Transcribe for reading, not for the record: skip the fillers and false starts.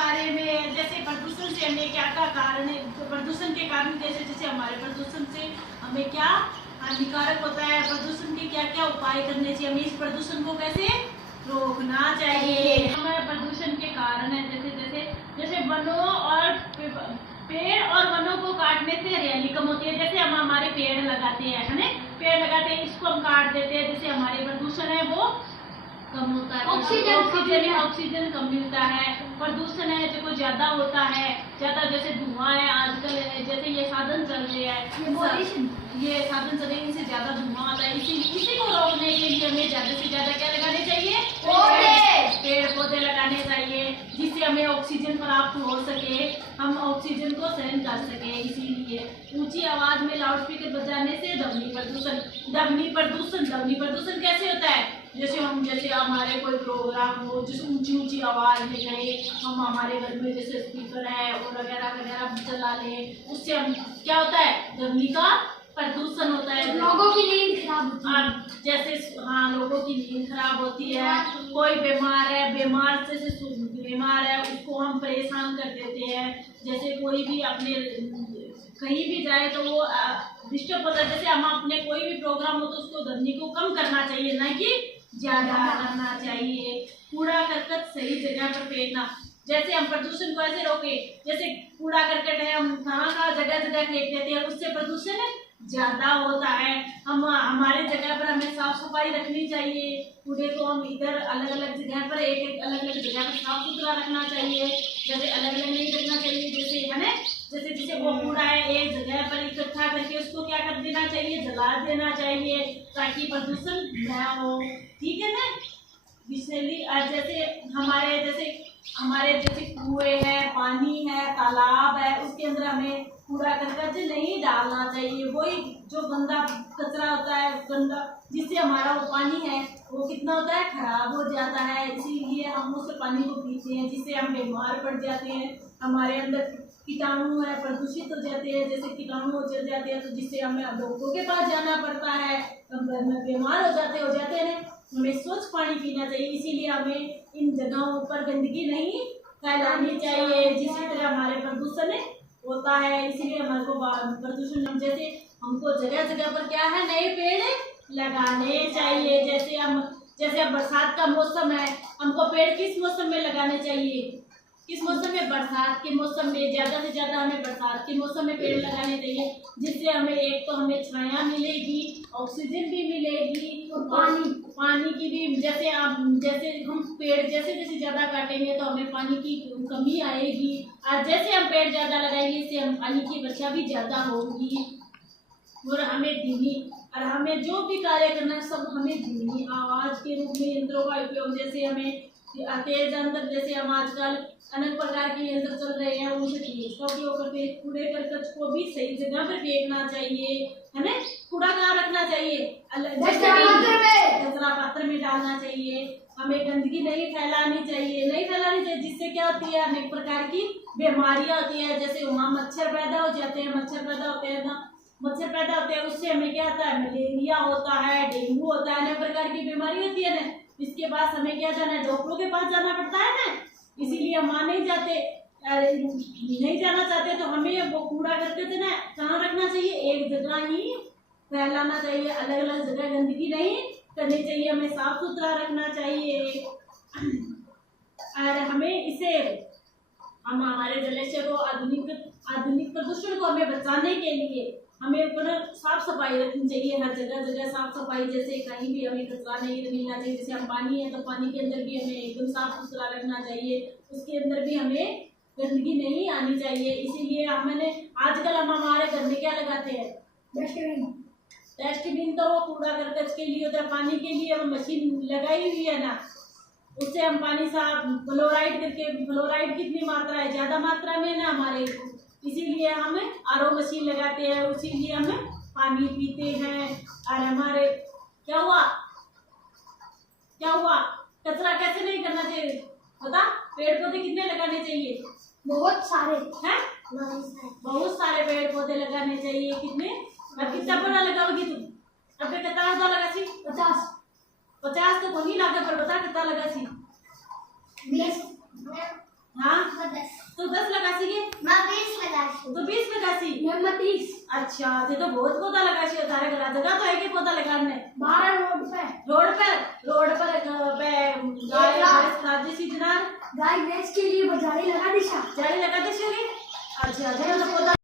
बारे में, जैसे प्रदूषण से हमें क्या क्या कारण है, प्रदूषण के कारण जैसे जैसे हमारे प्रदूषण से हमें क्या हानिकारक होता है, प्रदूषण के क्या क्या उपाय करने चाहिए, हमें इस प्रदूषण को कैसे रोकना चाहिए। हमारे प्रदूषण के कारण है जैसे जैसे जैसे वनों और पेड़ और वनों को काटने से हरियाली कम होती है। जैसे हम हमारे पेड़ लगाते हैं, है ना, पेड़ लगाते हैं, इसको हम काट देते हैं, जैसे हमारे प्रदूषण है वो कम होता है, ऑक्सीजन कम मिलता है। प्रदूषण है जो ज्यादा होता है, ज्यादा जैसे धुआं है आजकल, जैसे ये साधन चल रहे हैं, ये साधन चल रहे हैं, इनसे ज्यादा धुआं आता है। इसी को रोकने के लिए हमें ज्यादा से ज्यादा क्या लगाने चाहिए, पेड़ पौधे लगाने चाहिए, जिससे हमें ऑक्सीजन प्राप्त हो सके, हम ऑक्सीजन को सहन कर सके। इसीलिए ऊंची आवाज में लाउडस्पीकर बजाने से ध्वनि प्रदूषण कैसे होता है, जैसे हमारे कोई प्रोग्राम हो, जैसे ऊंची ऊंची आवाज में कहे, हम हमारे घर में जैसे स्पीकर है और वगैरह वगैरह चला लें, उससे हम क्या होता है, ध्वनि का प्रदूषण होता है, लोगों की नींद खराब होती है। जैसे हाँ, लोगों की नींद खराब होती है, कोई बीमार है उसको हम परेशान कर देते हैं। जैसे कोई भी अपने कहीं भी जाए तो वो डिस्टर्ब होता है। जैसे हम अपने कोई भी प्रोग्राम हो तो उसको ध्वनि को कम करना चाहिए, ना कि ज्यादा करना चाहिए। कूड़ा करकट सही जगह पर फेंकना, जैसे हम प्रदूषण को ऐसे रोके, जैसे कूड़ा करकट है हम कहाँ जगह जगह फेंक देते हैं, उससे प्रदूषण ज्यादा होता है। हम हमारे जगह पर हमें साफ सफाई रखनी चाहिए, कूड़े को हम इधर अलग अलग जगह पर एक अलग अलग जगह पर साफ सुथरा रखना चाहिए, जैसे अलग अलग नहीं रखना चाहिए। जैसे है ना, जैसे वो कूड़ा है एक जगह पर इकट्ठा करके उसको क्या कर देना चाहिए, जला देना चाहिए, ताकि प्रदूषण न हो, ठीक है ना। इसलिए जैसे हमारे जैसे कुएं है, पानी है, तालाब है, उसके अंदर हमें कूड़ा करकट नहीं डालना चाहिए। वही जो गंदा कचरा होता है, गंदा, जिससे हमारा वो पानी है वो कितना होता है, खराब हो जाता है। इसीलिए हम उस पानी को पीते हैं, जिससे हम बीमार पड़ जाते हैं, हमारे अंदर कीटाणु है प्रदूषित हो जाते हैं, जैसे कीटाणु हो जाते हैं तो जिससे हमें डॉक्टरों के पास जाना पड़ता है, हम बीमार हो जाते हैं। हमें स्वच्छ पानी पीना चाहिए, इसीलिए हमें इन जगहों पर गंदगी नहीं फैलानी चाहिए, जिसकी तरह हमारे प्रदूषण होता है। इसीलिए हमारे को प्रदूषण, जैसे हमको जगह जगह पर क्या है, नए पेड़ लगाने चाहिए। जैसे अब बरसात का मौसम है, हमको पेड़ किस मौसम में लगाने चाहिए, किस मौसम में, बरसात के मौसम में। ज्यादा से ज्यादा हमें बरसात के मौसम में पेड़ लगाने चाहिए, जिससे हमें एक तो हमें छाया मिलेगी, ऑक्सीजन भी मिलेगी, और पानी की भी, जैसे हम पेड़ जैसे ज्यादा काटेंगे तो हमें पानी की कमी आएगी, और जैसे हम पेड़ ज्यादा लगाएंगे इससे हम पानी की वर्षा भी ज्यादा होगी। और हमें जो भी कार्य करना है सब हमें धीमी आवाज के रूप में यंत्रों का उपयोग, जैसे हमें तेज यंत्र, जैसे हम आजकल अनेक प्रकार के यंत्र चल रहे हैं, उनसे तेज का उपयोग करके कूड़े करकट को भी सही जगह पर फेंकना चाहिए, है ना। कूड़ा कहाँ रखना चाहिए, कचरा पात्र में डालना चाहिए। हमें गंदगी नहीं फैलानी चाहिए, जिससे क्या होती है, अनेक प्रकार की बीमारियां होती है। जैसे वहाँ मच्छर पैदा होते हैं, उससे हमें क्या होता है, मलेरिया होता है, डेंगू होता है, अनेक प्रकार की बीमारी होती है ना। इसके पास हमें क्या जाना है, डॉक्टरों के पास जाना पड़ता है ना। इसीलिए हम वहाँ नहीं जाना चाहते, तो हमें वो कूड़ा करके ना कहाँ रखना चाहिए, एक जगह ही फैलाना चाहिए, अलग अलग जगह गंदगी नहीं करनी चाहिए, हमें साफ सुथरा रखना चाहिए। और हम हमारे जलाशय को आधुनिक प्रदूषण को हमें बचाने के लिए हमें साफ सफाई रखनी चाहिए, हर जगह साफ सफाई, जैसे कहीं भी हमें कचरा नहीं मिलना चाहिए। जैसे हम पानी है तो पानी के अंदर भी हमें एकदम साफ सुथरा रखना चाहिए, उसके अंदर भी हमें गंदगी नहीं आनी चाहिए। इसीलिए आजकल हम हमारे घर में क्या लगाते हैं, डस्टबिन। तो वो कूड़ा करकट के लिए होता है, पानी के लिए हम मशीन लगाई हुई है ना, उससे हम पानी साफ फ्लोराइड कितनी मात्रा है, ज्यादा मात्रा में ना हमारे, इसीलिए हम आरओ मशीन लगाते हैं, इसीलिए हम पानी पीते हैं। और हमारे क्या हुआ, कचरा कैसे नहीं करना चाहिए, बता। पेड़ पौधे कितने लगाने चाहिए, बहुत सारे हैं, बहुत सारे पेड़ पौधे लगाने चाहिए। कितने, अब कितना पौधा लगाओगी तुम, अब कितना पौधा लगा सी, 50 तो नहीं लगा, पर बता कितना लगा सी, 20। हाँ सी मैं 30 अच्छा ते तो बहुत पौधा लगा सी तारे घर जगह तो है कि पौधा लगाने 12 रोड पे रोड पर गाय भैंस राजी सी जनार गाय भैंस के लिए वो जाली लगा दी सा जाली लगा दी सी होगी अच्छा तो पौधा